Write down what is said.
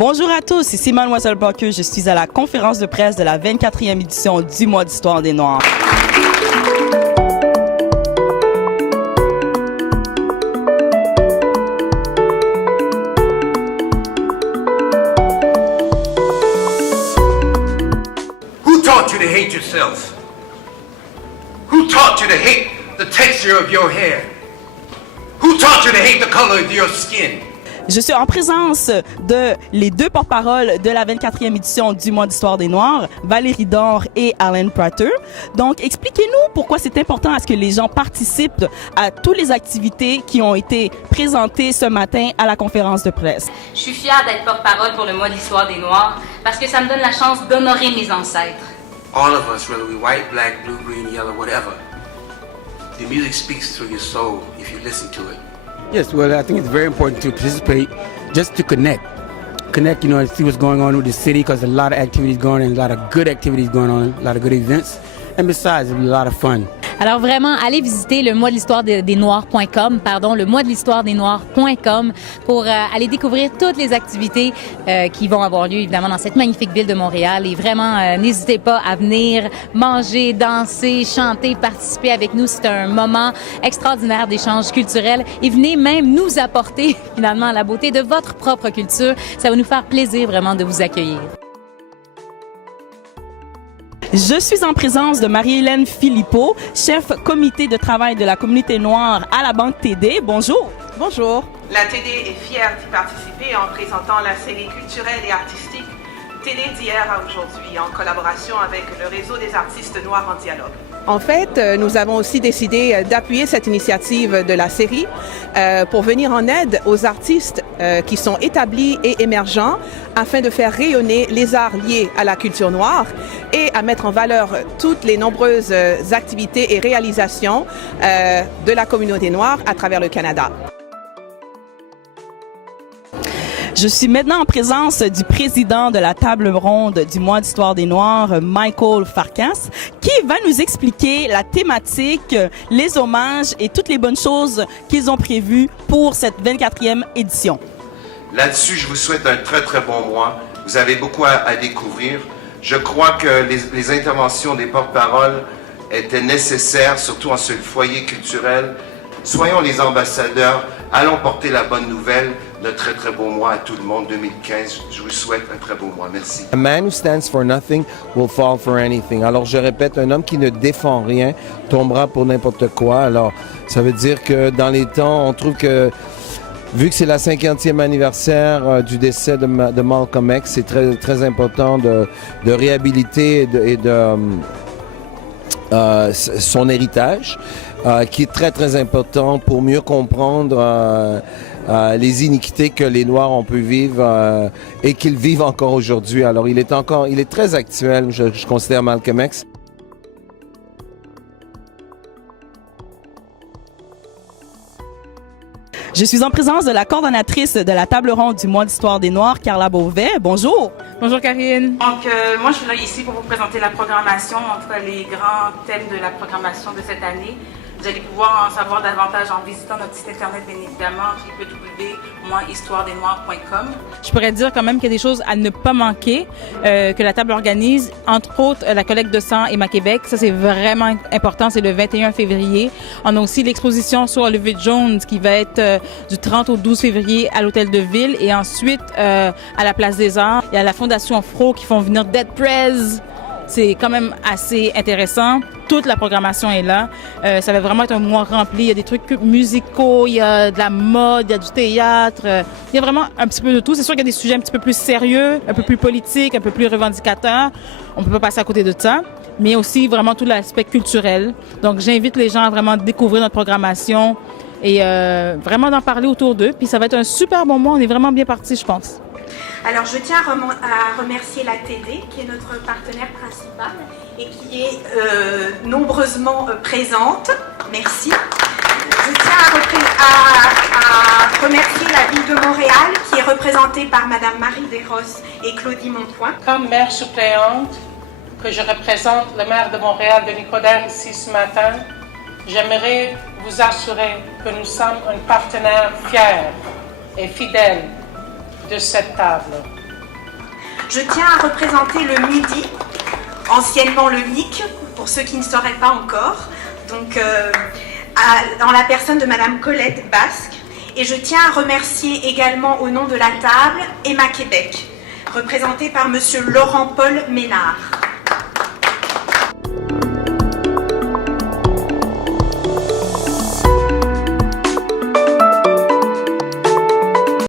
Bonjour à tous, ici Mademoiselle Barker. Je suis à la conférence de presse de la 24e édition du mois d'Histoire des Noirs. Who taught you to hate yourself? Who taught you to hate the texture of your hair? Who taught you to hate the color of your skin? Je suis en présence de les deux porte-paroles de la 24e édition du mois d'Histoire des Noirs, Valérie Dore et Alan Prater. Donc, expliquez-nous pourquoi c'est important à ce que les gens participent à toutes les activités qui ont été présentées ce matin à la conférence de presse. Je suis fière d'être porte-parole pour le mois d'Histoire des Noirs parce que ça me donne la chance d'honorer mes ancêtres. All of us, whether we're white, black, blue, green, yellow, whatever, the music speaks through your soul if you listen to it. Yes, well, I think it's very important to participate, just to connect, and see what's going on with the city, because there's a lot of activities going on, a lot of good activities going on, a lot of good events, and besides, it's a lot of fun. Alors vraiment, allez visiter le mois de l'histoire des Noirs.com, le mois de l'histoire des Noirs.com pour aller découvrir toutes les activités qui vont avoir lieu évidemment dans cette magnifique ville de Montréal. Et vraiment, n'hésitez pas à venir manger, danser, chanter, participer avec nous. C'est un moment extraordinaire d'échange culturel et venez même nous apporter finalement la beauté de votre propre culture. Ça va nous faire plaisir vraiment de vous accueillir. Je suis en présence de Marie-Hélène Philippot, chef comité de travail de la communauté noire à la Banque TD. Bonjour. Bonjour. La TD est fière d'y participer en présentant la série culturelle et artistique TD d'hier à aujourd'hui, en collaboration avec le réseau des artistes noirs en dialogue. En fait, nous avons aussi décidé d'appuyer cette initiative de la série pour venir en aide aux artistes qui sont établis et émergents afin de faire rayonner les arts liés à la culture noire et à mettre en valeur toutes les nombreuses activités et réalisations de la communauté noire à travers le Canada. Je suis maintenant en présence du président de la table ronde du mois d'Histoire des Noirs, Michael Farkas, qui va nous expliquer la thématique, les hommages et toutes les bonnes choses qu'ils ont prévues pour cette 24e édition. Là-dessus, je vous souhaite un très très bon mois. Vous avez beaucoup à découvrir. Je crois que les interventions des porte-paroles étaient nécessaires, surtout en ce foyer culturel. Soyons les ambassadeurs, allons porter la bonne nouvelle d'un très très beau mois à tout le monde 2015. Je vous souhaite un très beau mois. Merci. A man who stands for nothing will fall for anything. Alors je répète, un homme qui ne défend rien tombera pour n'importe quoi. Alors ça veut dire que dans les temps, on trouve que vu que c'est la 50e anniversaire du décès de Malcolm X, c'est très très important de réhabiliter et de son héritage, qui est très très important pour mieux comprendre les iniquités que les Noirs ont pu vivre et qu'ils vivent encore aujourd'hui. Alors il est très actuel, je considère Malcolm X. Je suis en présence de la coordonnatrice de la table ronde du mois d'Histoire des Noirs, Carla Beauvais. Bonjour. Bonjour Karine. Donc, moi, je suis là ici pour vous présenter la programmation, entre les grands thèmes de la programmation de cette année. Vous allez pouvoir en savoir davantage en visitant notre site internet, bien évidemment, www.histoiredesnoirs.com. Je pourrais dire quand même qu'il y a des choses à ne pas manquer que la table organise, entre autres la collecte de sang Emma Québec. Ça, c'est vraiment important. C'est le 21 février. On a aussi l'exposition sur Oliver Jones qui va être du 30 au 12 février à l'Hôtel de Ville. Et ensuite, à la Place des Arts, il y a la Fondation Fro qui font venir Dead Prez. C'est quand même assez intéressant. Toute la programmation est là. Ça va vraiment être un mois rempli. Il y a des trucs musicaux, il y a de la mode, il y a du théâtre. Il y a vraiment un petit peu de tout. C'est sûr qu'il y a des sujets un petit peu plus sérieux, un peu plus politiques, un peu plus revendicateurs. On ne peut pas passer à côté de ça. Mais aussi vraiment tout l'aspect culturel. Donc, j'invite les gens à vraiment découvrir notre programmation et vraiment d'en parler autour d'eux. Puis ça va être un super bon mois. On est vraiment bien partis, je pense. Alors, je tiens à remercier la TD, qui est notre partenaire principal et qui est nombreusement présente. Merci. Je tiens à remercier la Ville de Montréal, qui est représentée par Madame Marie Desrosses et Claudie Montoin. Comme maire suppléante, que je représente le maire de Montréal, Denis Coderre, ici ce matin, j'aimerais vous assurer que nous sommes un partenaire fier et fidèle de cette table. Je tiens à représenter le MIDI, anciennement le MIC, pour ceux qui ne sauraient pas encore, donc dans la personne de Madame Colette Basque. Et je tiens à remercier également au nom de la table Emma Québec, représentée par Monsieur Laurent-Paul Ménard.